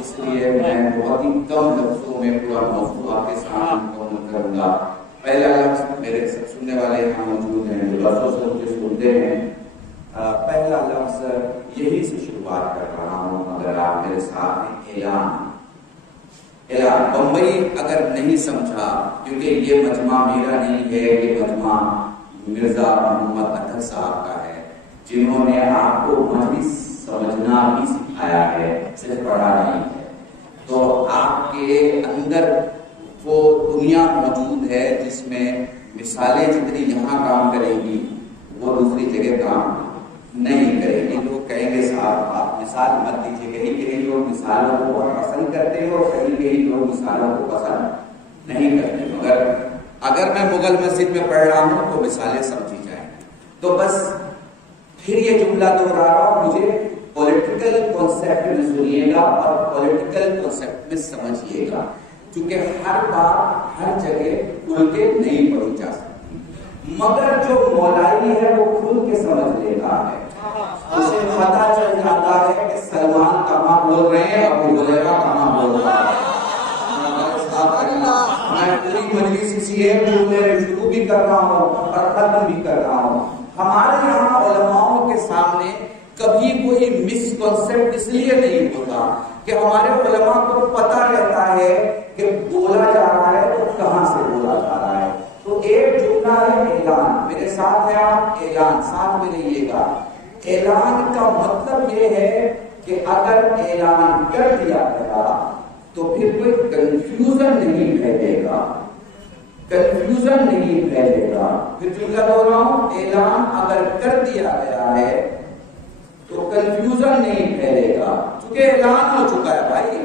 اس لیے میں بہت ہی کم لفظوں میں پورا موضوع آپ کے سامنے مکمل کروں گا. پہلا لفظ میرے سب سننے والے یہاں موجود ہیں جو لفظوں سے مجھے سنتے ہیں. پہلا لفظ یہی سے شروعات کر رہا ہوں, اگر آپ میرے ساتھ ہیں, اعلان. اعلان. بمبئی اگر نہیں سمجھا, کیونکہ یہ مجمع میرا نہیں ہے, یہ مجمع مرزا محمد اطہر صاحب کا ہے, جنہوں نے آپ کو مجلس سمجھنا بھی سکھایا ہے, صرف پڑھا نہیں ہے. تو آپ کے اندر وہ دنیا موجود ہے جس میں مثالیں جتنی یہاں کام کریں گی وہ دوسری جگہ کام نہیں کرے گی. لوگ کہیں گے صاحب آپ مثال مت دیجیے, کہیں کہیں لوگ مثالوں کو بہت پسند کرتے ہیں اور کہیں کہیں لوگ مثالوں کو پسند نہیں کرتے. مگر اگر میں مغل مسجد میں پڑھ رہا ہوں تو مثالیں سمجھی جائیں. تو بس پھر یہ جملہ دوہرا رہا ہوں, مجھے پولیٹیکل کانسیپٹ میں سنیے گا اور پولیٹیکل کانسیپٹ میں سمجھیے گا, کیونکہ ہر بات ہر جگہ کھل کے نہیں پڑھی جا سکتی, مگر جو مولائی ہے وہ کھل کے سمجھ لیتا ہے. اسے پتا چل جاتا ہے کہ سلمان کہاں بول رہے ہیں, ابو ہریرہ کہاں بول رہا ہے. میں پوری مجلس اسی ہے شروع بھی کر رہا ہوں اور ختم بھی کر رہا ہوں. ہمارے یہاں علماؤں کے سامنے کبھی کوئی مسکنسیپٹ اس لیے نہیں ہوتا کہ ہمارے علماء کو پتا رہتا ہے کہ بولا جا رہا ہے تو کہاں سے بولا جا رہا ہے. تو ایک جملہ ہے اعلان, میرے ساتھ ہے آپ, اعلان ساتھ میں رہیے گا. اعلان کا مطلب یہ ہے کہ اگر اعلان کر دیا گیا تو پھر کوئی کنفیوژن نہیں پھیلے گا, کنفیوژن نہیں پھیلے گا. پھر جملہ بول رہا ہوں, اعلان اگر کر دیا گیا ہے تو کنفیوژن نہیں پھیلے گا, کیونکہ اعلان ہو چکا ہے بھائی,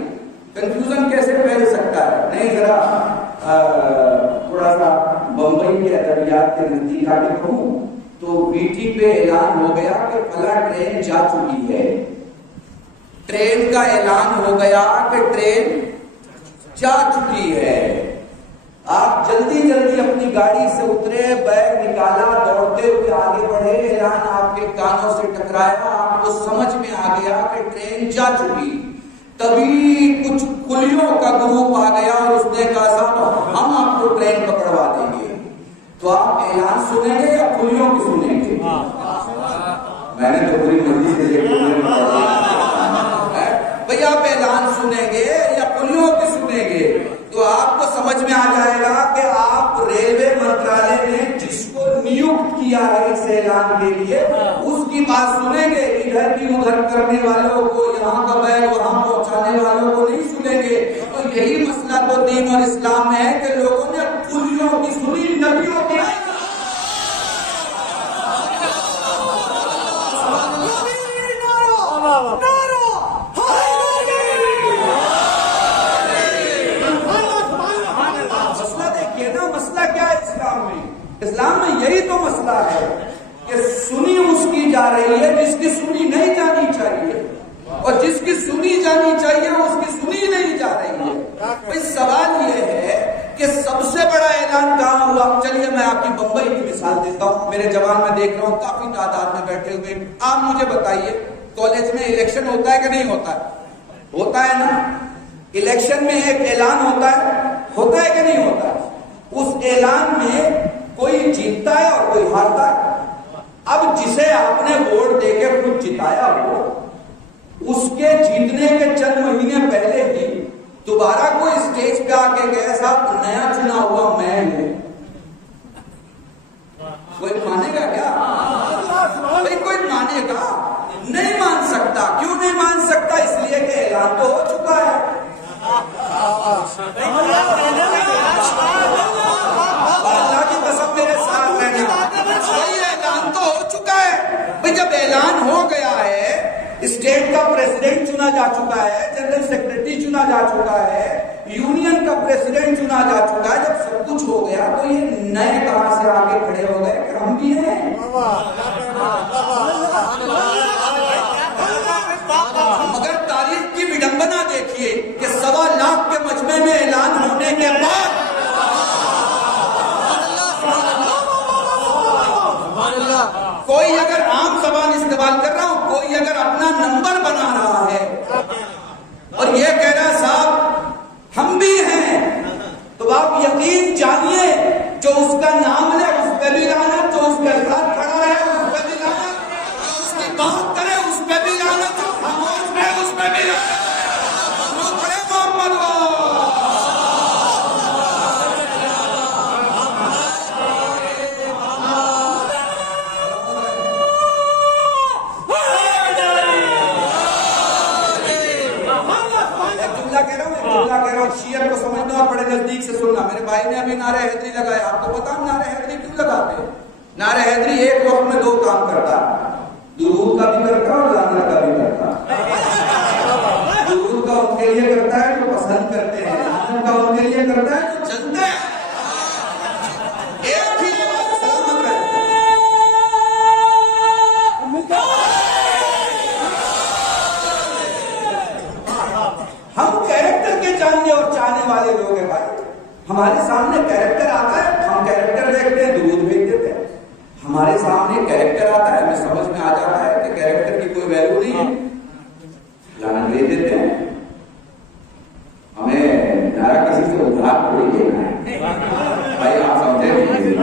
کنفیوژن کیسے پھیل سکتا ہے. نہیں, ذرا تھوڑا سا بمبئی کے ادبیات کے نزدیک آ کے کہوں تو وی ٹی پہ اعلان ہو گیا کہ فلاں ٹرین جا چکی ہے. ٹرین کا اعلان ہو گیا کہ ٹرین جا چکی ہے. آپ جلدی جلدی اپنی گاڑی سے اترے, بیگ نکالا, دوڑتے ہوئے آگے بڑھے, اعلان آپ کے کانوں سے ٹکرایا, آپ کو سمجھ میں آ گیا کہ ٹرین جا چکی. تبھی کچھ کلیوں کا گروپ آ گیا اور اس نے کہا صاحب ہم آپ کو ٹرین پکڑوا دیں گے. تو آپ اعلان سنیں گے یا کلیوں کی سنیں گے؟ میں نے تو پوری مجلس سے بھئی آپ اعلان سنیں گے یا کلیوں کی سنیں گے؟ تو آپ کو سمجھ میں آ جائے گا کہ آپ ریلوے منترالے نے جس کو نیوکت کیا ہے اس اعلان کے لیے اس کی بات سنیں گے. ادھر کی ادھر کرنے والوں کو, یہاں کا بیگ وہاں پہنچانے والوں کو نہیں سنیں گے. تو یہی مسئلہ تو دین اور اسلام میں ہے کہ لوگوں نے کلیوں کی سنی, نبیوں کی نہیں. اسلام میں یہی تو مسئلہ ہے کہ سنی اس کی جا رہی ہے جس کی سنی نہیں جانی چاہیے, اور جس کی سنی جانی چاہیے اس کی سنی نہیں جا رہی ہے. اس سوال یہ ہے کہ سب سے بڑا اعلان کہاں ہوا. چلیے میں آپ کی بمبئی کی مثال دیتا ہوں. میرے جوان میں دیکھ رہا ہوں کافی تعداد میں بیٹھے ہوئے. آپ مجھے بتائیے, کالج میں الیکشن ہوتا ہے کہ نہیں ہوتا ہے؟ ہوتا ہے نا. الیکشن میں ایک اعلان ہوتا ہے کہ نہیں ہوتا ہے؟ اس اعلان میں کوئی جیتتا ہے اور کوئی ہارتا ہے. اب جسے آپ نے ووٹ دے کے خود جتایا ہو, اس کے جیتنے کے چند مہینے پہلے ہی دوبارہ کوئی اسٹیج پہ آ کے گئے صاحب نیا چنا ہوا میں ہوں, کوئی مانے گا کیا؟ بھائی کوئی مانے گا؟ نہیں مان سکتا. کیوں نہیں مان سکتا؟ اس لیے کہ اعلان تو ہو چکا ہے. اللہ کی قسم میرے ساتھ رہنا, اعلان تو ہو چکا ہے. بھائی جب اعلان ہو گیا ہے, اسٹیٹ کا پریزیڈنٹ چنا جا چکا ہے, جنرل سیکرٹری چنا جا چکا ہے, یونین کا پریزیڈنٹ چنا جا چکا ہے, جب سب کچھ ہو گیا تو یہ نئے کہاں سے آگے کھڑے ہو گئے کہ ہم بھی ہیں. مگر تاریخ کی وڈمبنا دیکھیے کہ 1.25 لاکھ کے مجمع میں اعلان ہونے کے بعد کوئی اگر عام زبان استعمال کر رہا ہوں, کوئی اگر اپنا نمبر بنا رہا ہے اور یہ کہنا صاحب ہم بھی ہیں، تو آپ یقین جانیے جو اس کا نام لے اس پہ بھی لعنت، جو اس کے ساتھ کھڑا رہے اس پہ بھی لعنت، جو اس کی بات کرے اس پہ بھی لعنت، جو خاموش رہے اس پہ بھی لعنت۔ پڑھے محمد شیعہ کو سمجھنا اور بڑے نزدیک سے سننا۔ میرے بھائی نے ابھی نعرہ حیدری لگایا، آپ کو پتا ہم نعرہ حیدری کیوں لگاتے ہیں؟ نعرہ حیدری ایک وقت میں 2 کام کرتا ہے، درود کا بھی کرتا ہے اور لعنت کا بھی کرتا ہے۔ درود کا ان کے لیے کرتا ہے جو پسند کرتے ہیں، لعنت کا ان کے لیے کرتا ہے جو جلتے ہیں۔ ایک ہی سلامت رہے۔ ہم کیریکٹر کے جاننے اور چاہنے والے لوگ ہیں بھائی، ہمارے سامنے کیریکٹر آتا ہے، ہم کیریکٹر دیکھتے ہیں، درود بھیج دیتے ہیں۔ ہمارے سامنے کیریکٹر آتا ہے، ہمیں سمجھ میں آ جاتا ہے کہ کیریکٹر کی کوئی ویلیو نہیں ہے، لعنت بھیج دیتے ہیں۔ ہمیں نعرہ کسی سے ادھار کوئی لینا ہے بھائی، آپ سمجھے نہیں،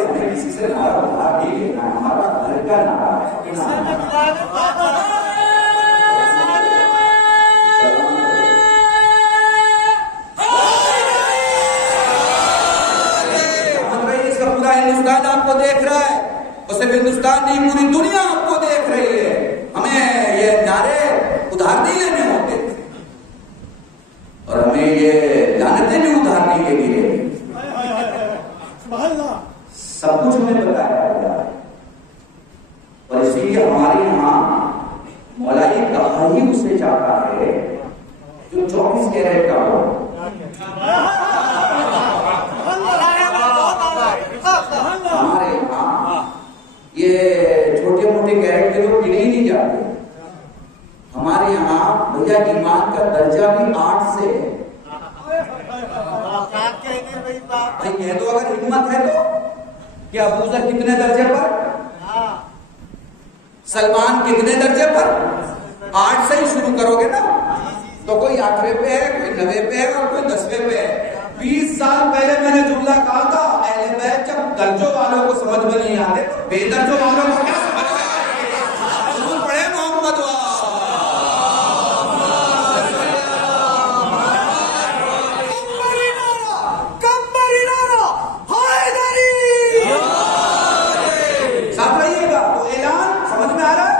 ہمیں کسی سے نعرہ ادھار نہیں لینا ہے، ہمارا گھر کا نعرہ ہے۔ ہندوستان آپ کو دیکھ رہا ہے، اور صرف ہندوستان نہیں پوری دنیا آپ کو دیکھ رہی ہے۔ ہمیں یہ نعرے ادھار نہیں لینے ہوتے اور ہمیں یہ لعنتیں بھی ادھار نہیں لینی ہے۔ سب کچھ ہمیں بتایا گیا اور اسی لیے ہمارے یہاں مولا یہ کہا ہی اسے چاہتا ہے جو 24 کیرٹ کا ہو۔ ہمارے یہاں یہ چھوٹے موٹے کیرٹ کے لوگ گنے ہی نہیں جاتے۔ ہمارے یہاں بھیا ایمان کا درجہ بھی 8 سے ہے۔ کہہ دو اگر ہمت ہے تو کہ ابو ذر کتنے درجے پر، سلمان کتنے درجے پر، 8 سے ہی شروع کرو گے نا، تو کوئی 8ویں پہ ہے، کوئی 9ویں پہ ہے اور کوئی 10ویں پہ ہے۔ 20 سال پہلے میں نے جملہ کہا تھا، اہل بیت جب درجوں والوں کو سمجھ میں نہیں آتے تو بے درجوں والوں کو کیا سمجھ میں آئے گا؟ ضرور پڑھے محمد ساتھ رہیے گا۔ تو اعلان سمجھ میں آ رہا ہے؟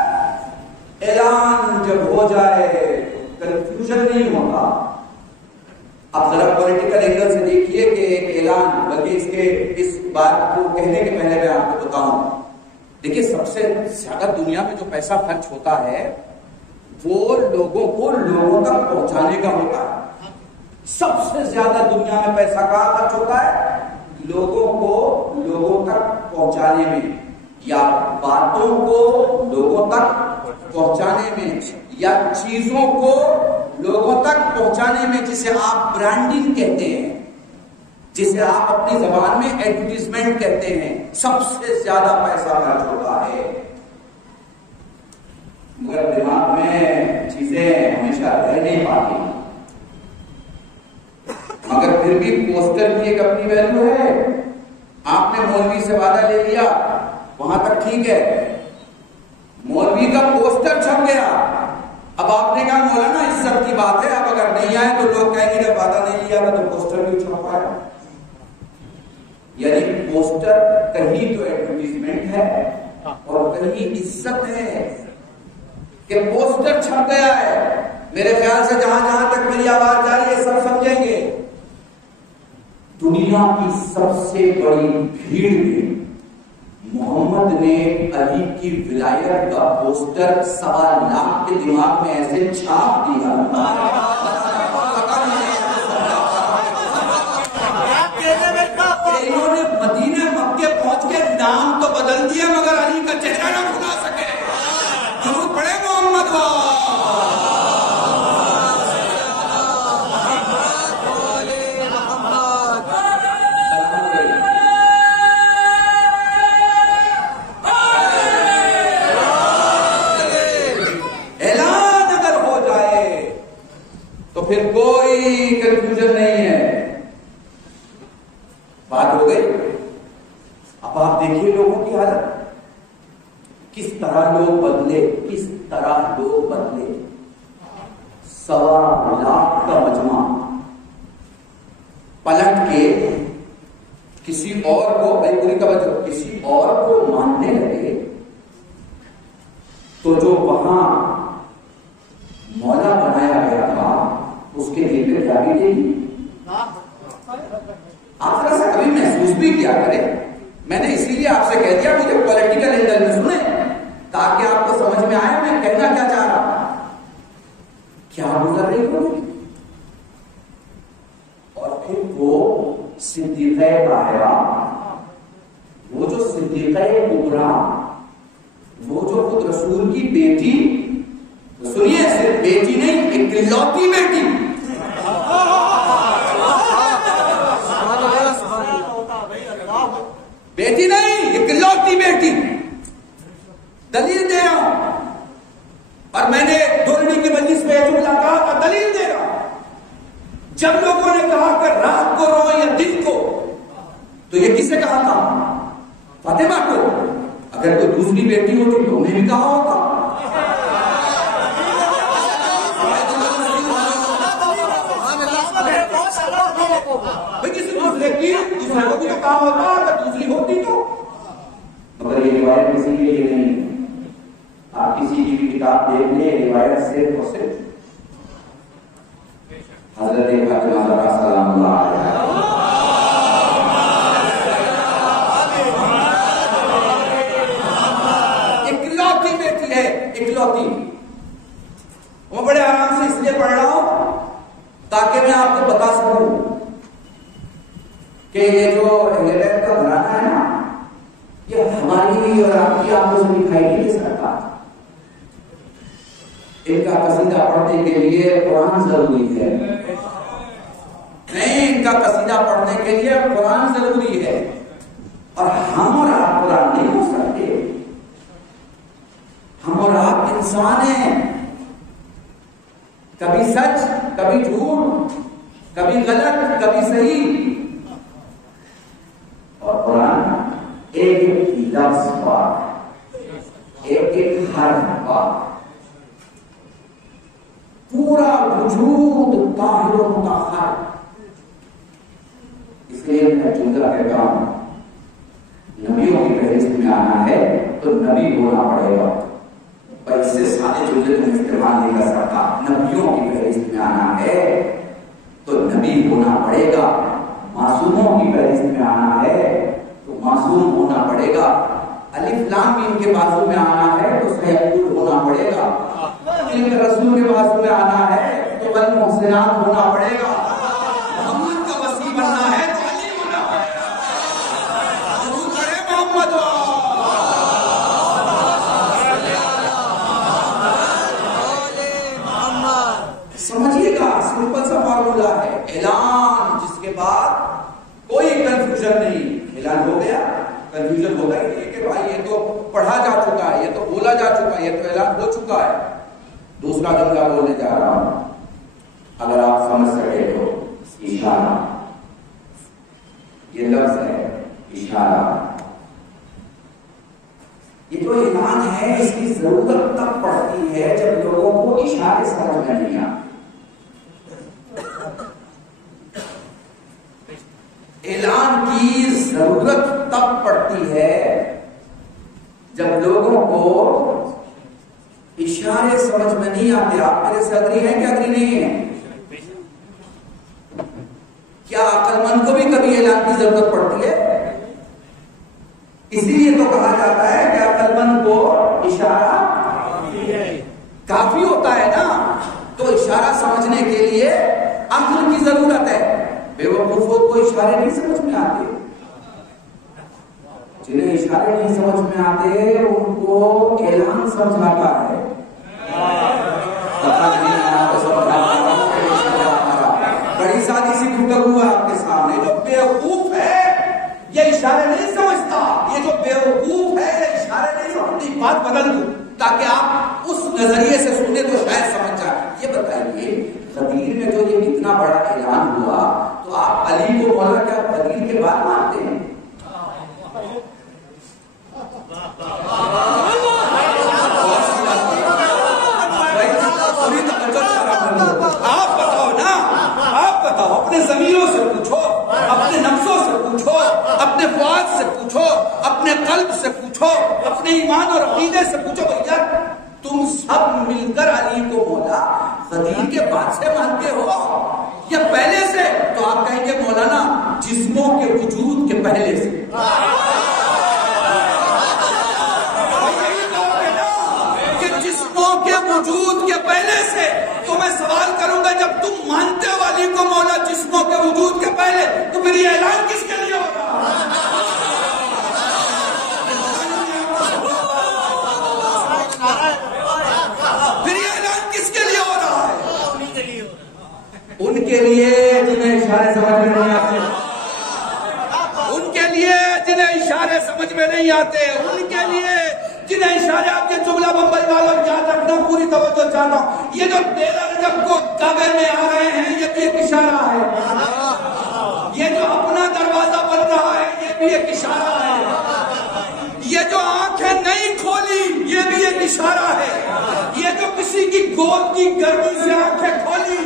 اعلان جب ہو جائے کنفیوژن نہیں ہوگا۔ اب ذرا پولیٹیکل اینگل سے دیکھیے کہ ایک اعلان، بلکہ اس بات کو کہنے کے پہلے میں آپ کو بتاؤں، دیکھیے سب سے زیادہ دنیا میں جو پیسہ خرچ ہوتا ہے وہ لوگوں کو لوگوں تک پہنچانے کا ہوتا ہے۔ سب سے زیادہ دنیا میں پیسہ کہاں خرچ ہوتا ہے؟ لوگوں کو لوگوں تک پہنچانے میں، یا باتوں کو لوگوں تک پہنچانے میں، یا چیزوں کو لوگوں تک پہنچانے میں، جسے آپ برانڈنگ کہتے ہیں، جسے آپ اپنی زبان میں ایڈورٹیزمنٹ کہتے ہیں، سب سے زیادہ پیسہ خرچ ہوتا ہے۔ مگر دماغ میں چیزیں ہمیشہ رہ نہیں پاتی، مگر پھر بھی پوسٹر کی ایک اپنی ویلیو ہے۔ آپ نے مولوی سے وعدہ لے لیا، وہاں تک ٹھیک ہے، مولوی کا پوسٹر چھپ گیا، اب آپ نے کہا مولانا عزت کی بات ہے، اب اگر نہیں آئے تو لوگ کہیں گے جب وعدہ نہیں لیا تھا تو پوسٹر بھی چھپا ہے۔ یعنی پوسٹر کہیں تو ایڈورٹیزمنٹ ہے اور کہیں عزت ہے کہ پوسٹر چھپ گیا ہے۔ میرے خیال سے جہاں جہاں تک میری آواز جا رہی ہے سب سمجھیں گے، دنیا کی سب سے بڑی بھیڑ میں محمد نے علی کی ولایت کا پوسٹر 1.25 لاکھ کے دماغ میں ایسے چھاپ دیا۔ انہوں نے مدینے مکے پہنچ کے نام تو بدل دیا مگر علی کا چہرہ نہ بھلا سکے۔ ضرور پڑھے محمد اعلان اگر ہو جائے پھر کوئی کنفیوژن نہیں ہے. بات ہو گئی. اب آپ دیکھیے لوگوں کی حالت کس طرح لوگ بدلے, کس طرح لوگ بدلے. 1.25 لاکھ کا مجمع پلٹ کے کسی اور کو, پوری توجہ, کسی اور کو ماننے لگے تو جو وہاں مولا بنایا گیا تھا اس کے دل پہ کیا بھی تھی. آپ ذرا سا کبھی محسوس بھی کیا کریں. میں نے اسی لیے آپ سے کہہ دیا مجھے پولیٹیکل اینگل میں سنیں تاکہ آپ کو سمجھ میں آئے میں کہنا کیا چاہ رہا ہوں, کیا گزر رہی ہوگی. اور پھر وہ صدیقہ طاہرہ, وہ جو صدیقہ کبریٰ, وہ جو خود رسول کی بیٹی, سنیے صرف بیٹی نہیں, اکلوتی بیٹی, بیٹی نہیں اکلوتی بیٹی, دلیل دے رہا ہوں. اور میں نے دورنی کی مجلس میں جملہ کہا تھا, دلیل دے رہا ہوں. جب لوگوں نے کہا کہ رات کو رو یا دن کو, تو یہ کسے کہا تھا؟ فاطمہ کو. اگر کوئی دوسری بیٹی ہوتی تو انہیں بھی کہا ہوتا. بھائی کسی دوسرے کی, دوسرے کو بھی تو کہا ہوتا اگر دوسری ہوتی تو. مگر یہ روایت کسی کے لیے نہیں. آپ کسی کی بھی کتاب دیکھ لیں, روایت صرف اور صرف حضرت فاطمہ زہرا سلام اللہ علیہا اکلوتی بیٹی ہے, اکلوتی. میں بڑے آرام سے اس لیے پڑھ رہا ہوں تاکہ میں آپ کو بتا سکوں کہ یہ جو انگلینڈ کا گھرانہ ہے نا, یہ ہماری اور آپ کی آنکھوں سے دکھائی نہیں دے سکتا. ان کا قصیدہ پڑھنے کے لیے قرآن ضروری ہے. نہیں, ان کا قصیدہ پڑھنے کے لیے قرآن ضروری ہے. اور ہم اور آپ قرآن نہیں ہو سکتے. ہم اور آپ انسان ہیں, کبھی سچ, کبھی جھوٹ, کبھی غلط, کبھی صحیح. اور قرآن ایک ایک لفظ پاک, ایک ایک حرف پاک, پورا وجود طاہر و مطہر. اس لیے میں جملہ کہتا ہوں, نبیوں کی فہرست میں آنا ہے تو نبی ہونا پڑے گا. اور اس سے سارے جملے تم استعمال نہیں کر سکتا. نبیوں کی فہرست میں آنا ہے تو نبی ہونا پڑے گا. معصوموں کی فہرست میں آنا ہے تو معصوم ہونا پڑے گا. الف لام میم کے بازو میں آنا ہے تو سیقول ہونا پڑے گا. رسول کے بازو میں آنا ہے تو بل محسنات ہونا پڑے گا. محمد کا وسیع بننا ہے تو علی ہونا پڑے گا. ضرور کرے محمد. سمجھیے گا, سمپل سا فارمولا ہے. اعلان جس کے بعد کوئی کنفیوژن نہیں. اعلان ہو گیا, کنفیوژن ہوتا ہی نہیں کہ بھائی یہ تو پڑھا جا چکا ہے, یہ تو بولا جا چکا ہے, یہ تو اعلان ہو چکا ہے. دوسرا جملہ بولنے جا رہا ہوں, اگر آپ سمجھ سکے تو اشارہ. یہ لفظ ہے اشارہ. یہ جو اعلان ہے اس کی ضرورت تب پڑتی ہے جب لوگوں کو اشارے سمجھ میں نہیں آتے. اعلان کی ضرورت تب پڑتی ہے جب لوگوں کو اشارے سمجھ میں نہیں آتے. آپ میرے سے اگری ہیں کہ اگری نہیں ہیں؟ کیا عقل مند کو بھی کبھی اعلان کی ضرورت پڑتی ہے؟ اسی لیے تو کہا جاتا ہے کہ عقل مند کو اشارہ کافی ہوتا ہے نا. تو اشارہ سمجھنے کے لیے عقل کی ضرورت ہے. بے وقوفوں کو اشارے نہیں سمجھ میں آتے. جنہیں اشارے نہیں سمجھ میں آتے ان کو اعلان سمجھ آتا ہے. بڑی سادی سی گفتگو ہے آپ کے سامنے. جو بیوقوف ہے یہ اشارے نہیں سمجھتا. یہ جو بیوقوف ہے یہ اشارے نہیں سمجھتی. بات بدل دوں تاکہ آپ اس نظریے سے سنیں تو شاید سمجھ جائے. یہ یہ بتائیے غدیر میں جو یہ اتنا بڑا اعلان ہوا تو آپ علی کو مولا کیا غدیر کے بعد مانتے ہیں؟ آپ بتاؤ نا، آپ بتاؤ، اپنے ضمیروں سے پوچھو، اپنے نفسوں سے پوچھو، اپنے فؤاد سے پوچھو، اپنے قلب سے پوچھو، اپنے ایمان اور عقیدے سے پوچھو بھیا تم سب مل کر علی کو مولا غدیر کے بعد سے مانتے ہو یا پہلے سے؟ تو آپ کہیں گے مولانا جسموں کے وجود کے پہلے سے۔ جسموں کے وجود کے پہلے سے تو میں سوال کروں گا جب تم مانتے ہو علی کو مولا جسموں کے وجود کے پہلے تو پھر یہ اعلان کس کے لیے ہو رہا ہے؟ پھر یہ اعلان کس کے لیے ہو رہا ہے؟ ان کے لیے جنہیں اشارے سمجھ میں نہیں آتے، ان کے لیے جنہیں اشارے سمجھ میں نہیں آتے، ان کے لیے جنہیں اشارے آپ کے جملہ بمبئی والوں یاد رکھنا، پوری توجہ چاہتا ہوں، یہ جو 13 رجب کو کعبے میں آ رہے ہیں یہ بھی ایک اشارہ ہے، یہ جو اپنا دروازہ بن رہا ہے یہ بھی ایک اشارہ ہے، یہ جو آنکھیں نہیں کھولی یہ بھی ایک اشارہ ہے، یہ جو کسی کی گود کی گرمی سے آنکھیں کھولی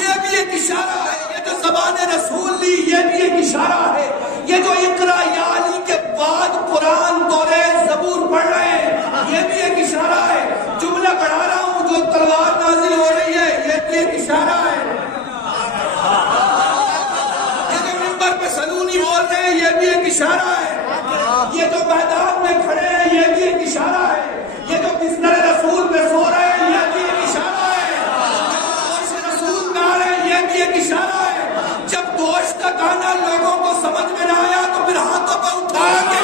یہ بھی ایک اشارہ ہے، یہ جو زبان رسول لی یہ بھی ایک اشارہ ہے، یہ جو اقرا یا علی کے بعد قرآن توریت زبور پڑھ رہے ہیں یہ بھی ایک اشارہ ہے، جملہ پڑھا رہا ہوں جو تلوار نازل ہو رہی ہے یہ بھی ایک اشارہ ہے، یہ جو منبر پہ سلونی بول رہے ہیں یہ بھی ایک اشارہ ہے، یہ جو میدان میں کھڑے ہیں یہ بھی ایک اشارہ ہے، یہ جو بستر رسول پہ سو رہے ہیں یہ بھی ایک اشارہ ہے، جو رسول میں آ رہے ہیں یہ بھی ایک اشارہ ہے، جب گوشت کا کھانا لوگوں کو سمجھ میں نہ آیا تو پھر ہاتھوں پہ اٹھا کے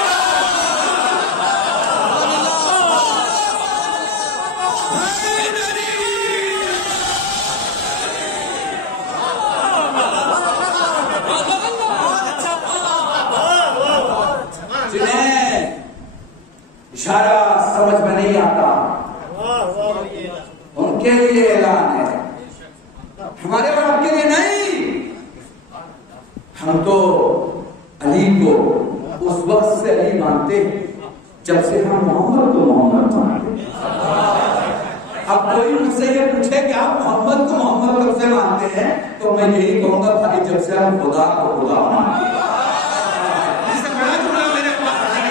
جنہیں اشارہ سمجھ میں نہیں آتا ان کے لیے اعلان ہے، ہمارے اور آپ کے لیے نہیں۔ ہم تو علی کو اس وقت سے علی مانتے ہیں جب سے ہم محمد کو محمد مانتے ہیں۔ اب کوئی مجھ سے یہ پوچھے کہ آپ محمد کو محمد کب سے مانتے ہیں تو میں یہی کہوں گا بھائی جب سے ہم خدا کو خدا مانتے ہیں۔ اس سے بڑا جملہ میرے پاس ہے،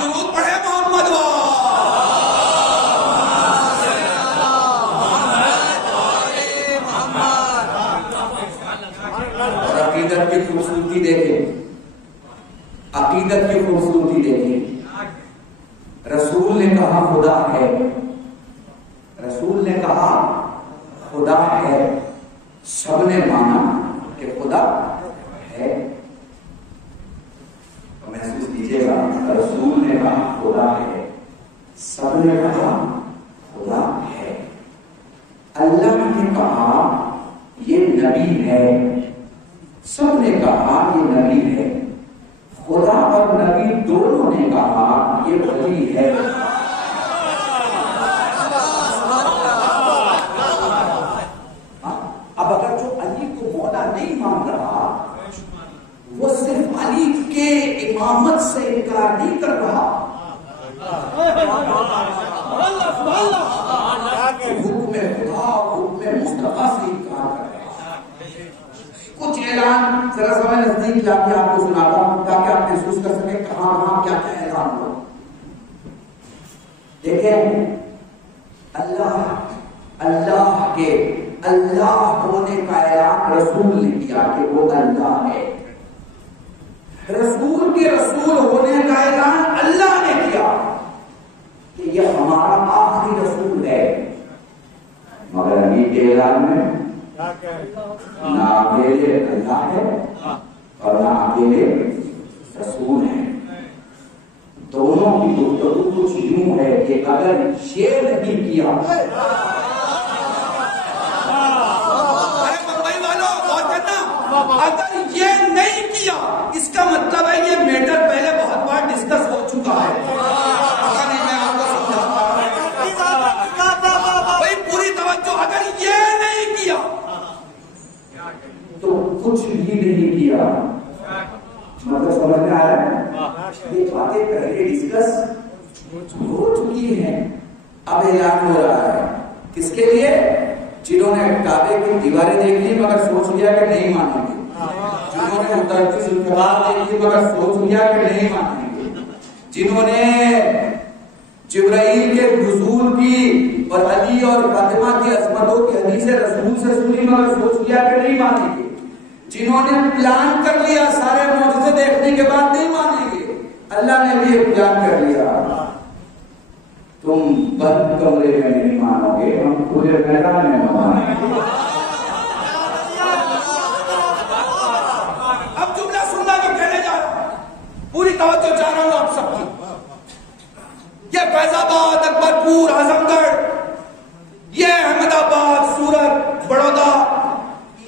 درود پڑھے محمد وا عقیدت کی خوبصورتی دیکھیں، عقیدت کی خوبصورتی دیکھیں، رسول نے کہا خدا ہے، رسول نے کہا خدا ہے، سب نے مانا کہ خدا ہے۔ محسوس کیجیے گا، رسول نے کہا خدا ہے، سب نے کہا خدا ہے، اللہ نے کہا یہ نبی ہے، سب نے کہا یہ نبی ہے، خدا اور نبی دونوں نے کہا یہ ولی ہے۔ اب اگر جو علی کو مولا نہیں مان رہا وہ صرف علی کے امامت سے انکار نہیں کر رہا، حکم خدا حکم مصطفیٰ سے انکار کر رہا۔ کچھ اعلان ذرا سا میں نزدیک جا کے آپ کو سناتا ہوں تاکہ آپ محسوس کر سکیں کہاں کہاں کیا کیا اعلان ہوا۔ دیکھیں اللہ کے اللہ ہونے کا اعلان رسول نے کیا کہ وہ اللہ ہے، رسول کے رسول ہونے کا اعلان اللہ نے کیا کہ یہ ہمارا آخری رسول ہے، مگر ابھی کے اعلان میں نہ اکیلے اللہ ہے اور نہ اکیلے رسول ہے، دونوں کی گفتگو کچھ یوں ہے کہ اگر یہ نہیں کیا، اگر یہ نہیں کیا اس کا مطلب ہے یہ میٹر پہلے بہت بار ڈسکس ہو چکا ہے۔ باتیں پہلے ڈسکس ہو چکی ہیں. اب اعلان ہو رہا ہے کس کے لیے؟ جنہوں نے کعبے کی دیواریں دیکھ لی مگر سوچ لیا کہ نہیں مانیں گے, جنہوں نے اترتی ذوالفقار دیکھ لی مگر سوچ لیا کہ نہیں مانیں گے, جنہوں نے جبرائیل کے نزول کی اور علی اور فاطمہ کی عظمتوں کی حدیث رسول سے سنی مگر سوچ لیا کہ نہیں مانیں گے, جنہوں نے پلان کر لیا سارے معجزے دیکھنے کے بعد نہیں مانیں گے. اللہ نے بھی پلان کر لیا, تم بند کمرے میں نہیں مانو گے, ہم پورے میدان میں مانیں گے. اب جملہ سننا جو کہنے جا رہا ہوں, پوری توجہ چاہ رہا ہوں آپ سب کی. یہ فیض آباد, اکبر پور, اعظم گڑھ, یہ احمد آباد, سورت, بڑودہ,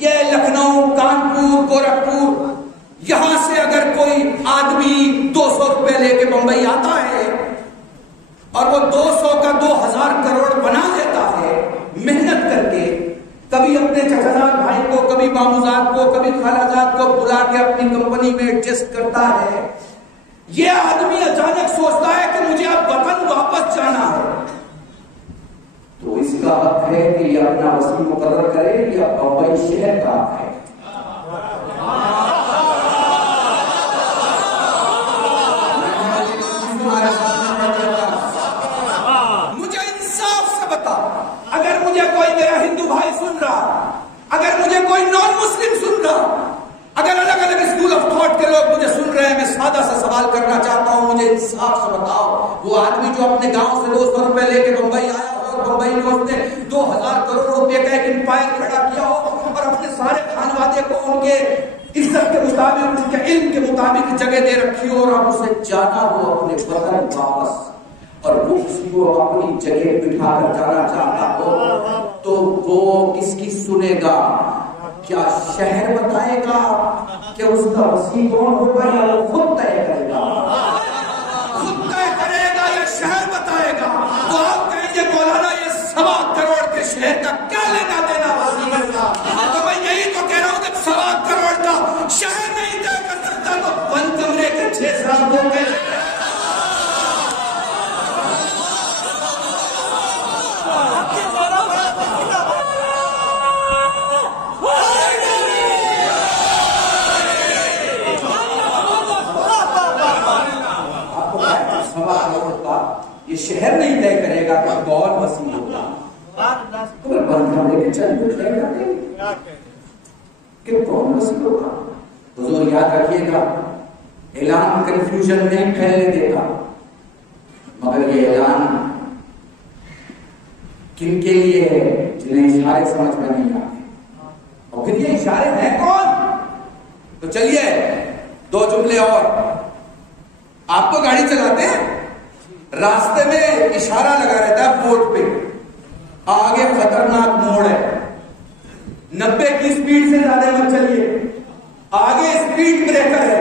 یہ لکھنؤ, کانپور, گورکھپور, یہاں سے اگر کوئی آدمی 200 روپے لے کے بمبئی آتا ہے اور وہ 200 کا 2000 کروڑ بنا دیتا ہے محنت کر کے, کبھی اپنے چچازاد بھائی کو, کبھی ماموزاد کو, کبھی خالازاد کو بلا کے اپنی کمپنی میں ایڈجسٹ کرتا ہے, یہ آدمی اچانک سوچتا ہے کہ مجھے اب وطن واپس جانا ہے, تو اس کا حق ہے کہ یہ اپنا وسیع مقرر کرے یا بمبئی شہر کا حق ہے؟ مجھے انصاف سے بتا, اگر مجھے کوئی میرا ہندو بھائی سن رہا, اگر مجھے کوئی نان مسلم سن رہا, اگر الگ الگ اسکول آف تھاٹ کے لوگ مجھے سن رہے ہیں, میں سادہ سا سوال کرنا چاہتا ہوں, مجھے انصاف سے بتاؤ, وہ آدمی جو اپنے گاؤں سے 200 روپے لے کے بمبئی آیا اور بمبئی میں اس نے 2000 کروڑ روپے کا ایک امپائر کھڑا کیا ہو اور اپنے سارے خانوادے کو ان کے عزت کے مطابق, ان کے علم کے مطابق جگہ دے رکھی ہو, اور اب اسے جانا ہو اپنے وطن واپس اور وہ کسی کو اپنی جگہ بٹھا کر جانا چاہتا ہو, تو وہ کس کی سنے گا؟ کیا شہر بتائے گا کہ اس کا وسیع کون ہوگا, یا وہ خود طے کرے گا؟ خود طے کرے گا یا شہر بتائے گا؟ تو آپ کہیں گے مولانا یہ 1.25 کروڑ کے شہر کا کیا لینا دینا وسیع ہوگا؟ تو میں یہی تو کہہ رہا ہوں کہ 1.25 کروڑ کا شہر نہیں طے کر سکتا تو بند کمرے کے 6 سال ہو گئے. یہ شہر نہیں طے کرے گا کہ کون وسیع ہوگا, تو بند کمرے کے چند طے کرتے ہیں کہ کون وسیع ہوگا. حضور یاد رکھیے گا, اعلان کنفیوژن نہیں پھیلنے دے گا, مگر یہ اعلان کن کے لیے ہے؟ جنہیں اشارے سمجھ میں نہیں آتے. اور پھر یہ اشارے ہیں کون؟ تو چلیے 2 جملے اور. آپ تو گاڑی چلاتے ہیں, راستے میں اشارہ لگا رہتا ہے بورڈ پہ, آگے خطرناک موڑ ہے, 90 کی سپیڈ سے زیادہ مت چلیے, آگے سپیڈ بریکر ہے,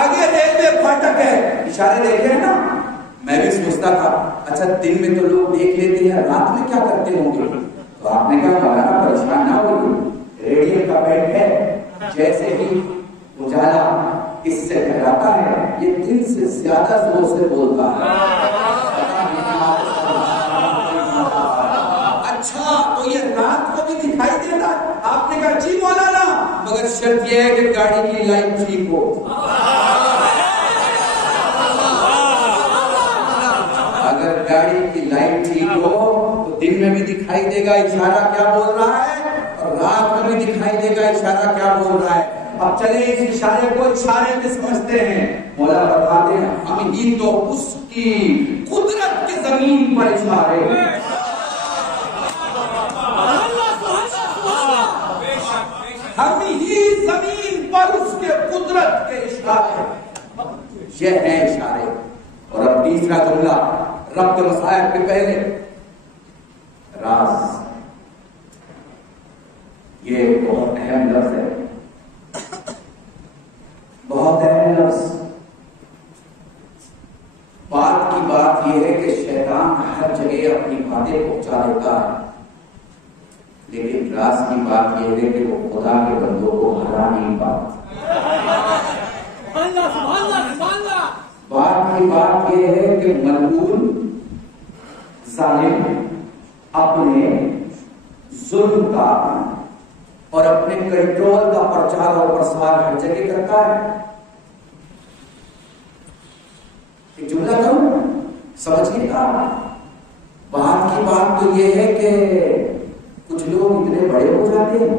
آگے ریلوے پھاٹک ہے, اشارے دیکھے ہیں نا. میں بھی سوچتا تھا اچھا دن میں تو لوگ دیکھ لیتے ہیں, رات میں کیا کرتے ہوں گے؟ تو آپ نے کہا مولانا پریشان نہ ہوگی, ریڈیو کا بیلٹ ہے, جیسے ہی اجالا اس سے ٹکراتا ہے یہ دن سے زیادہ زور سے بولتا ہے. اچھا تو یہ رات کو بھی دکھائی دیتا ہے؟ آپ نے کہا جی مولانا, مگر شرط یہ ہے کہ گاڑی کی لائٹ ٹھیک ہو. اگر گاڑی کی لائٹ ٹھیک ہو تو دن میں بھی دکھائی دے گا اشارہ کیا بول رہا ہے, اور رات میں بھی دکھائی دے گا اشارہ کیا بول رہا ہے. اب چلے اس اشارے کو اشارے میں سمجھتے ہیں. مولا بتاتے ہیں ہم ہی تو اس کی قدرت کی زمین پر اشارے ہیں. ہم ہی زمین پر اس کے قدرت کے اشارے, یہ ہیں اشارے. اور اب تیسرا جملہ ربط مصائب کے پہلے, راز. یہ بہت اہم لفظ ہے, بہت اہم لفظ. بات کی بات یہ ہے کہ شیطان ہر جگہ اپنی باتیں پہنچا دیتا ہے, لیکن راز کی بات یہ ہے کہ وہ خدا کے بندوں کو ہرا نہیں پاتا. بات کی بات یہ ہے کہ ملعون ظالم اپنے ظلم کا اور اپنے کنٹرول کا پرچار اور پرسار ہر جگہ کرتا ہے. ایک جملہ کہوں سمجھیے گا. بات کی بات تو یہ ہے کہ کچھ لوگ اتنے بڑے ہو جاتے ہیں.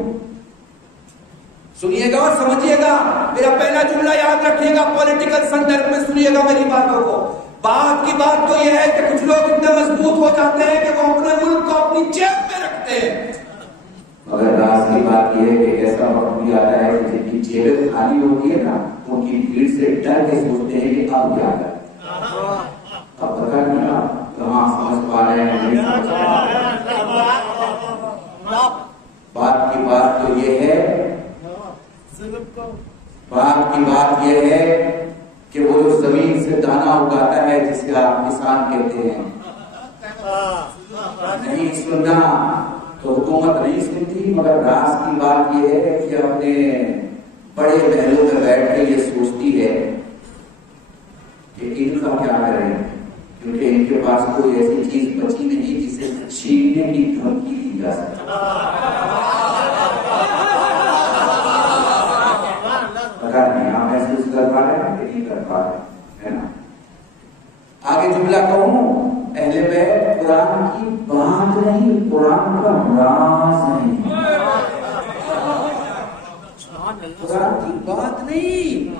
سنیے گا اور سمجھیے گا. میرا پہلا جملہ یاد رکھیے گا, پولیٹیکل سندرب میں سنیے گا میری باتوں کو. بات کی بات تو یہ ہے کہ کچھ لوگ اتنے مضبوط ہو جاتے ہیں کہ وہ اپنے ملک کو اپنی جیب میں رکھتے ہیں. مگر راز کی بات یہ ہے کہ ایسا وقت بھی آتا ہے کہ جن کی جیبیں خالی ہوتی ہے نا, ان کی بھیڑ سے ڈر کے سوچتے ہیں کہ اب کیا کریں. اب پتہ نہیں آپ کہاں سمجھ پا رہے ہیں. بات کی بات تو یہ ہے, بات کی بات یہ ہے کہ وہ جو زمین سے دانا اگاتا ہے جس کا آپ کسان کہتے ہیں, نہیں سننا تو حکومت نہیں سنتی. مگر راز کی بات یہ ہے کہ اپنے بڑے محلوں میں بیٹھ کے یہ سوچتی ہے کہ ان کا کیا کریں, کیونکہ ان کے پاس کوئی ایسی چیز بچی نہیں جسے چھیننے کی دھمکی دی جا سکے. پتا نہیں آپ محسوس کر پا رہے ہیں کہ نہیں کر پا رہے ہیں نا. آگے جملہ کہوں, اہل بیت قرآن کی بات نہیں, قرآن کا راز نہیں. قرآن کی بات نہیں,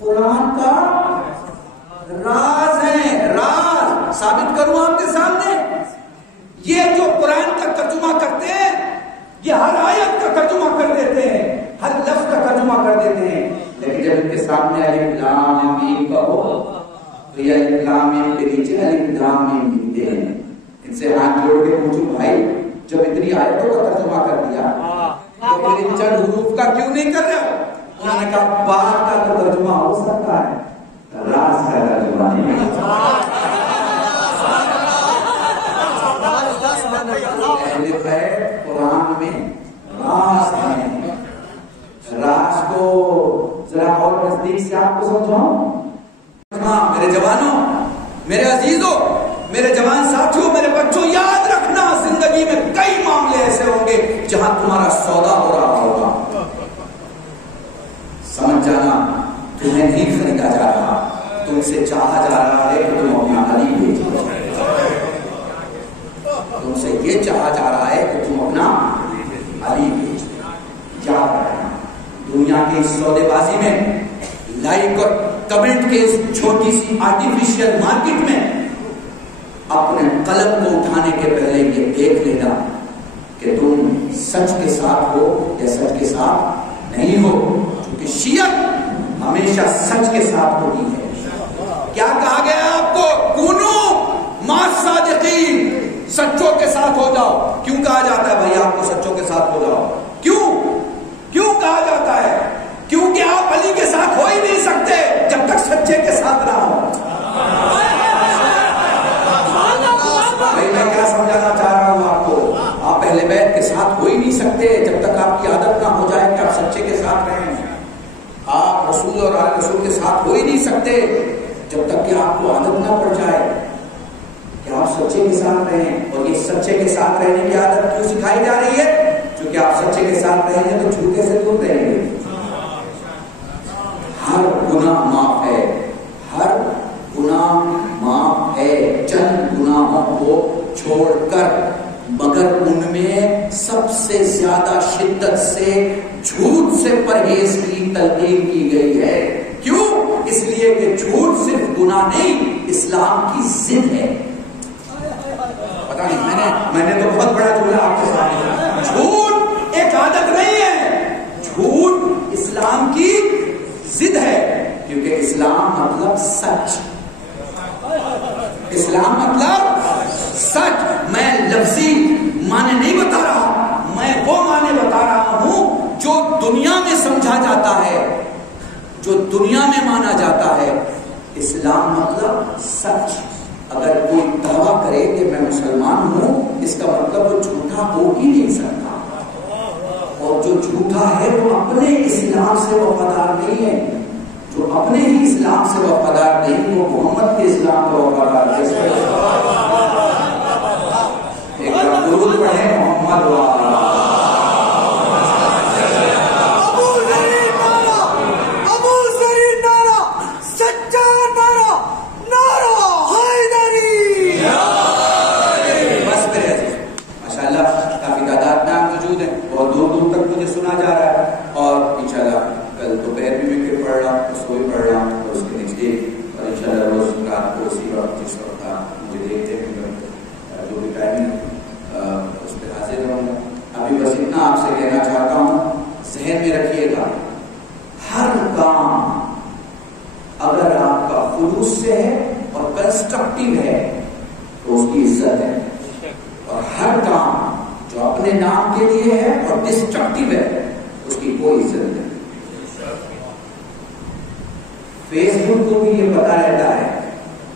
قرآن کا راز ہے. راز ثابت کروں آپ کے سامنے. یہ جو قرآن کا ترجمہ کرتے ہیں, یہ ہر آیت کا ترجمہ کر دیتے ہیں, ہر لفظ کا ترجمہ کر دیتے ہیں, لیکن جب ان کے سامنے الف لام میم کہو تو یہ الف لام میم کے نیچے الف لام میم لکھتے ہیں. ان سے ہاتھ جوڑ کے پوچھو بھائی, جب اتنی آیتوں کا ترجمہ کر دیا تو ان چند حروف کا کیوں نہیں کر رہے ہو؟ انہوں نے کہا بات کا تو ترجمہ ہو سکتا ہے, راز کا ترجمہ نہیں. اہل بیت قرآن میں راز ہے. راز کو ذرا اور نزدیک سے آپ کو سمجھاؤں. میرے جوانوں, میرے عزیزوں, میرے جوان ساتھیوں, میرے بچوں, یاد رکھنا زندگی میں کئی معاملے ایسے ہوں گے جہاں تمہارا سودا ہو رہا ہوگا. سمجھ جانا, تمہیں نہیں خریدا جا رہا, تم سے چاہا جا رہا ہے کہ تم اپنا علی بھیجو. تم سے یہ چاہا جا رہا ہے کہ تم اپنا علی بھیجو. یاد رکھنا, دنیا کی اس سودے بازی میں, لائک اور کمنٹ کے اس چھوٹی سی آرٹیفیشل مارکیٹ میں اپنے قلم کو اٹھانے کے پہلے یہ دیکھ لینا کہ تم سچ کے ساتھ ہو یا سچ کے ساتھ نہیں ہو. کیونکہ شیعت ہمیشہ سچ کے ساتھ ہوتی ہے. کیا کہا گیا آپ کو؟ کونو مع الصادقین, سچوں کے ساتھ ہو جاؤ. کیوں کہا جاتا ہے بھائی آپ کو سچوں کے ساتھ ہو جاؤ؟ کیوں کہا جاتا ہے؟ کیونکہ آپ علی کے ساتھ ہو ہی نہیں سکتے جب تک سچے کے ساتھ نہ ہو. میں کیا سمجھانا چاہ رہا ہوں آپ کو؟ آپ اہل بیت کے ساتھ ہو ہی نہیں سکتے جب تک آپ کی عادت نہ ہو جائے کہ آپ سچے کے ساتھ رہیں. آپ رسول اور آل رسول کے ساتھ ہو ہی نہیں سکتے جب تک کہ آپ کو عادت نہ پڑ جائے کہ آپ سچے کے ساتھ رہیں. اور یہ سچے کے ساتھ رہنے کی عادت کیوں سکھائی جا رہی ہے؟ کیونکہ آپ سچے کے ساتھ رہیں گے تو جھوٹے سے دور رہیں گے. ہر گناہ معاف ہے, ہر گناہ معاف ہے, چند گناہوں کو چھوڑ کر, مگر ان میں سب سے زیادہ شدت سے جھوٹ سے پرہیز کی تلقین کی گئی ہے. کیوں؟ اس لیے کہ جھوٹ صرف گناہ نہیں, اسلام کی ضد ہے. پتا نہیں, میں نے تو بہت بڑا جملہ آپ کے سامنے. جھوٹ ایک عادت نہیں ہے, جھوٹ اسلام کی ضد ہے. کیونکہ اسلام مطلب سچ, اسلام مطلب سچ. میں لفظی معنی نہیں بتا رہا, میں وہ معنی بتا رہا ہوں جو دنیا میں سمجھا جاتا ہے, جو دنیا میں مانا جاتا ہے. اسلام مطلب سچ. اگر کوئی دعویٰ کرے کہ میں مسلمان ہوں, اس کا مطلب وہ جھوٹا ہو ہی نہیں سکتا. اور جو جھوٹا ہے وہ اپنے اسلام سے وفادار نہیں ہے. جو اپنے ہی اسلام سے وفادار نہیں وہ محمد کے اسلام کا وفادار کیسے؟ ایک درود پڑھیں محمد والا ابو ذری نعرہ سچا نعرہ نعرہ حیدری. بس میرے ماشاءاللہ کافی تعداد میں آپ موجود ہیں. بہت دور دور تک مجھے سنا جا رہا ہے اور انشاءاللہ کل دوپہر بھی میں پڑھ رہا ہوں, صبح بھی پڑھ رہا ہوں اور اس کے نیکسٹ ڈے اور انشاءاللہ روز رات کو اسی وقت جس وقت آپ مجھے دیکھتے ہیں جو بھی ٹائمنگ اس پہ حاضر رہوں گا. ابھی بس اتنا آپ سے کہنا چاہتا ہوں, ذہن میں رکھیے گا ہر کام اگر آپ کا خلوص سے ہے اور کنسٹرکٹیو ہے تو اس کی عزت ہے, اور ہر کام جو اپنے نام کے لیے ہے اور ڈسٹرکٹیو ہے اس کی کوئی عزت نہیں. فیس بک کو بھی یہ پتا رہتا ہے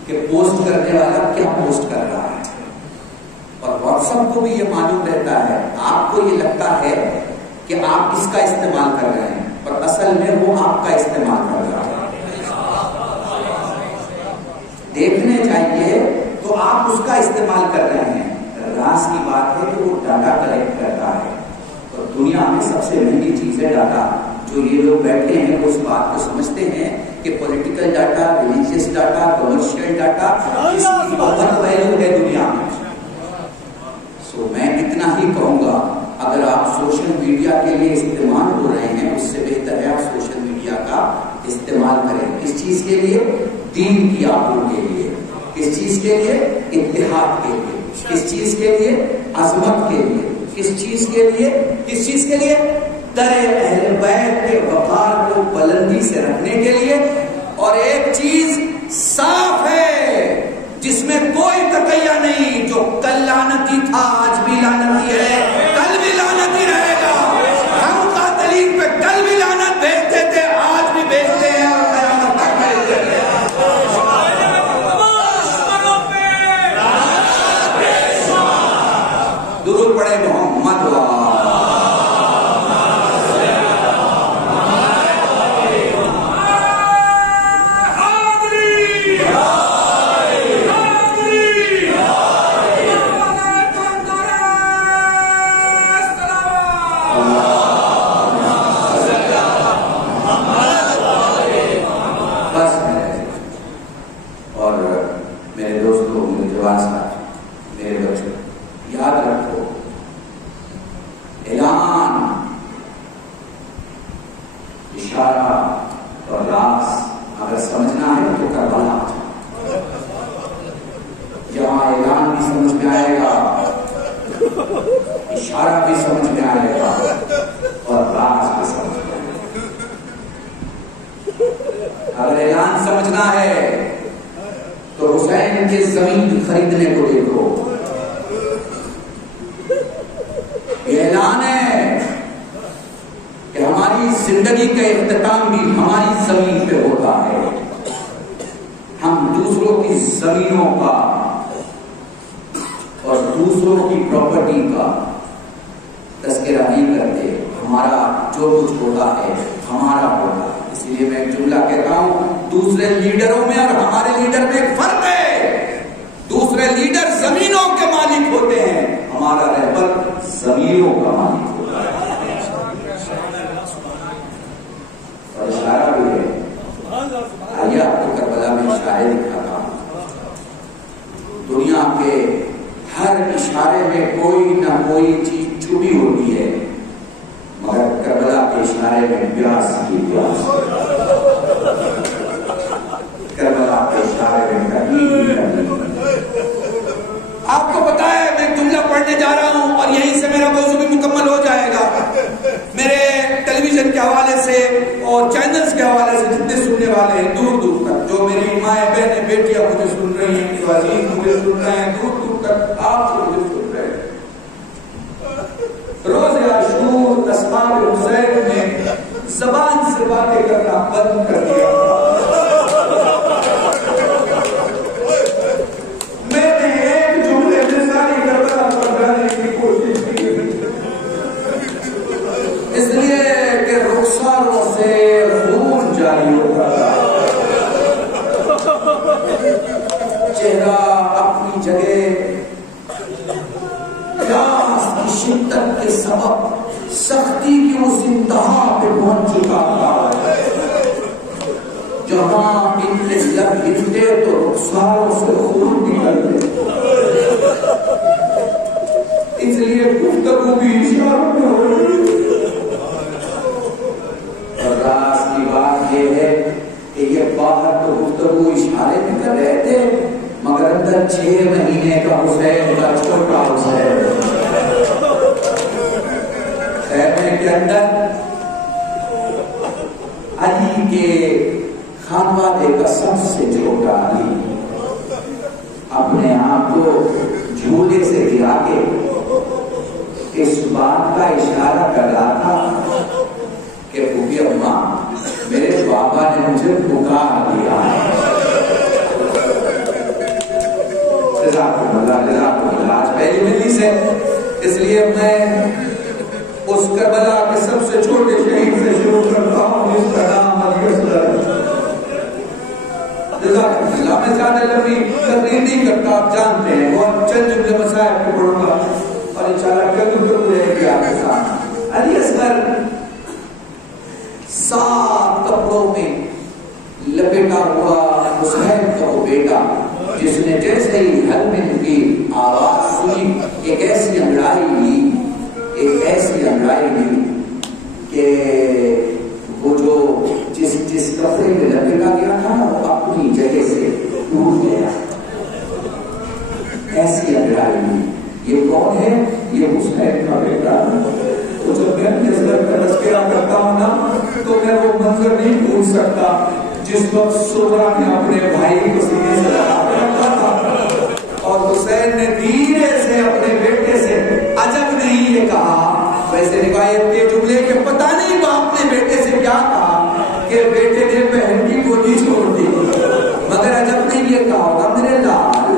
کہ پوسٹ کرنے والا کیا پوسٹ کر رہا ہے, اور واٹس ایپ کو بھی یہ معلوم رہتا ہے. آپ کو یہ لگتا ہے کہ آپ اس کا استعمال کر رہے ہیں پر اصل میں وہ آپ کا استعمال کر رہا ہے. دیکھنے چاہیے تو آپ اس کا استعمال کر رہے ہیں. راز کی بات ہے کہ وہ ڈاٹا کلیکٹ کرتا ہے, اور دنیا میں سب سے مہنگی چیز ہے ڈاٹا. جو یہ لوگ بیٹھے ہیں وہ اس بات کو سمجھتے ہیں کہ political data, religious data, commercial data اس کی بہت ویلیو ہے دنیا میں. سو میں اتنا ہی کہوں گا, اگر آپ سوشل میڈیا کے لیے استعمال ہو رہے ہیں اس سے بہتر ہے آپ سوشل میڈیا کا استعمال کریں. کس چیز کے لیے؟ دین کی آبرو کے لیے. کس چیز کے لیے؟ اتحاد کے لیے. کس چیز کے لیے؟ عظمت کے لیے. کس چیز کے لیے؟ کس چیز کے لیے؟ در اہل بیت کے وقار کو بلندی سے رکھنے کے لیے. اور ایک چیز صاف ہے جس میں کوئی تقیہ نہیں, جو کل لعنتی تھا آج بھی لعنتی ہے, کل بھی لعنتی رہے گا. ہم قاتلین پہ کل بھی لعنت بھیجتے تھے, آج بھی بھیجتے ہیں اور قیامت تک بھیجتے ہیں. درود پڑھے محمد والا. اگر اعلان سمجھنا ہے تو حسین کے زمین خریدنے کو دیکھو. یہ اعلان ہے کہ ہماری زندگی کا اختتام بھی ہماری زمین پہ ہوتا ہے. ہم دوسروں کی زمینوں کا اور دوسروں کی پراپرٹی کا تذکرہ نہیں کرتے. ہمارا جو کچھ ہوتا ہے ہمارا ہوتا ہے. اس لیے میں ایک جملہ کہتا ہوں, دوسرے لیڈروں میں اور ہمارے لیڈر میں ایک فرق ہے. دوسرے لیڈر زمینوں کے مالک ہوتے ہیں, ہمارا رہبر زمینوں کا مالک ہوتا ہے. اور اشارہ بھی ہے, آئیے آپ کو کربلا میں اشارے دکھاتا ہوں. دنیا کے ہر اشارے میں کوئی نہ کوئی چیز چھپی ہوتی ہے, مگر کربلا کے اشارے میں پیاس کی پیاس, کربلا کے اشارے میں کبھی. آپ کو پتا ہے میں جملہ پڑھنے جا رہا ہوں اور یہیں سے میرا موضوع بھی مکمل ہو جائے گا. میرے ٹیلی ویژن کے حوالے سے اور چینلز کے حوالے سے جتنے سننے والے ہیں دور دور تک, جو میری مائیں بہنیں بیٹیاں مجھے سن رہی ہیں, عزیز مجھے سن رہے ہیں, دور دور تک آپ مجھے سن رہے ہیں. روز عاشور اسحاب حسین نے زبان سے باتیں کرنا بند کر دیا. میں نے ایک جملے میں ساری کربلا پہنچانے کی کوشش کی, اس لیے کہ رخساروں سے خون جاری ہوتا تھا. کی شدت کے سبب سختی کی اس انتہا پہ پہنچ چکا تھا جہاں ان کے لب ہلتے تو رخساروں سے خون نکلتے. اس لیے گفتگو بھی اشاروں میں ہو رہی ہے. اور راز کی بات یہ ہے کہ یہ باہر تو گفتگو اشارے میں کر رہے تھے مگر اندر 6 مہینے کا حسین کا چھوٹا حسین خیمے کے اندر علی کے خانوادے کا سب سے چھوٹا علی اپنے آپ کو جھولے سے گرا کے اس بات کا اشارہ کر رہا تھا کہ پھوپھی اماں میرے بابا نے مجھے پکار دیا ہے. آج پہلی مجلس ہے اس لیے میں اس کربلا کے سب سے چھوٹے شہید سے شروع کرتا ہوں جس کا نام علی اصغر. میں زیادہ لمبی تقریر نہیں کرتا آپ جانتے ہیں اور چند جملے مسائل کو پڑھوں گا اور انشاءاللہ گفتگو رہے گی آپ کے ساتھ. علی اصغر 7 کپڑوں میں لپیٹا ہوا حسین کا وہ بیٹا جس نے جیسے ہی حلمن کی آواز سنی ایک ایسی انگڑائی لی کہ وہ جو جس کپڑے میں لپیٹا گیا تھا نا وہ اپنی جگہ سے ٹوٹ گیا. ایسی انگڑائی لی. یہ کون ہے؟ یہ حسین کا بیٹا. تو جب میں علی اصغر کا تذکرہ کرتا ہوں نا تو میں وہ منظر نہیں بھول سکتا جس وقت سورا نے اپنے بھائی کو سینے سے لگا کے رکھا تھا اور حسین نے دھیرے سے اپنے بیٹے سے عجب نہیں یہ کہا. ویسے روایت کے جملے کے پتہ نہیں باپ نے بیٹے سے کیا کہا کہ بیٹے نے بہن کی گودی چھوڑ دی مگر عجب نہیں یہ کہا ہوگا میرے لال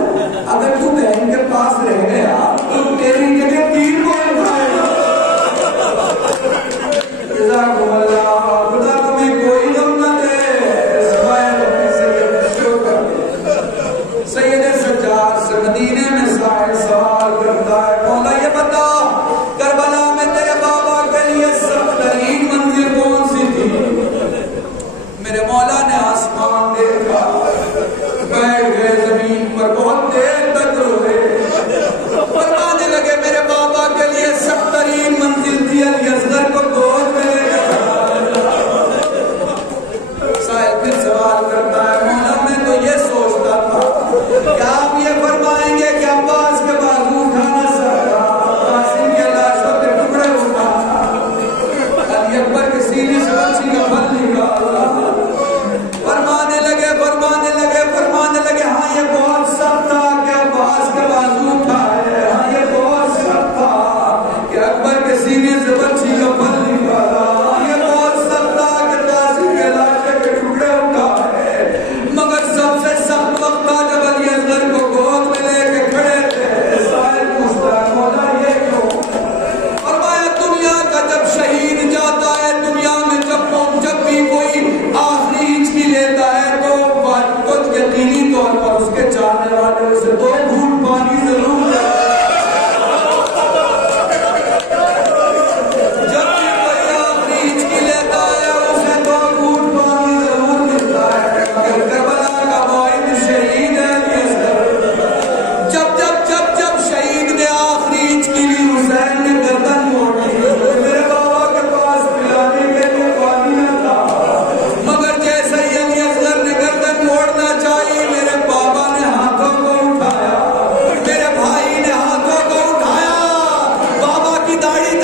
اگر تو بہن کے پاس رہ گیا تو تیری جگہ تیر کو اٹھائے گا. جزاکم اللہ. خدا تمہیں کوئی غم نہ دے. سید سجاد سے مدینے میں سائل سوال کرتا ہے مولا یہ بتا کربلا میں تیرے بابا کے لیے سخت ترین منزل کون سی تھی؟ میرے مولا نے آسمان دیکھا بیٹھ گئے زمین پر بہت دیر تک روئے فرمانے لگے میرے بابا کے لیے سخت ترین منزل تھی علی اصغر کو گود میں لے گیا. سائل پھر سوال کرتا ہے مولا میں تو یہ سوچتا تھا کیا آپ یہ فرمائیں گے کہ عباس کے بازو اٹھانا سکتا قاسم کے لاشوں کے ٹکڑے اٹھانا علی اکبر کے سینے سے بچی کا پھل نکالا. فرمانے لگے ہاں یہ بہت سخت تھا کہ عباس کے بازو اٹھائے. ہاں یہ بہت سخت تھا کہ اکبر کے سینے سے بچی کا پھل نکالا. یہ بہت سخت تھا کہ قاسم کے لاشوں کے ٹکڑے اٹھائے. مگر سب سے سخت وقت تھا جب علی اصغر کو گود میں لے کے کھڑے تھے. سائل پوچھتا ہے مولا یہ کیوں؟ فرمایا دنیا کا جب شہید جاتا ہے دنیا میں جب بھی کوئی آخری ہچکی لیتا ہے تو یقینی طور پر اس کے چاہنے والے اسے 2 گھونٹ پانی ضرور ہے. جب بھی کوئی آخری ہچکی لیتا ہے اسے 2 گھونٹ پانی ضرور ملتا ہے. کربلا کا واحد شہید ہے علی اصغر. جب شہید نے آخری ہچکی لی حسین نے گردن موڑ دی. میرے بابا کے پاس پلانے کے لیے پانی نہ تھا مگر جیسے ہی علی اصغر نے گردن موڑنا چاہیے میرے بابا نے ہاتھوں کو اٹھایا. میرے بھائی نے ہاتھوں کو اٹھایا. بابا کی داڑھی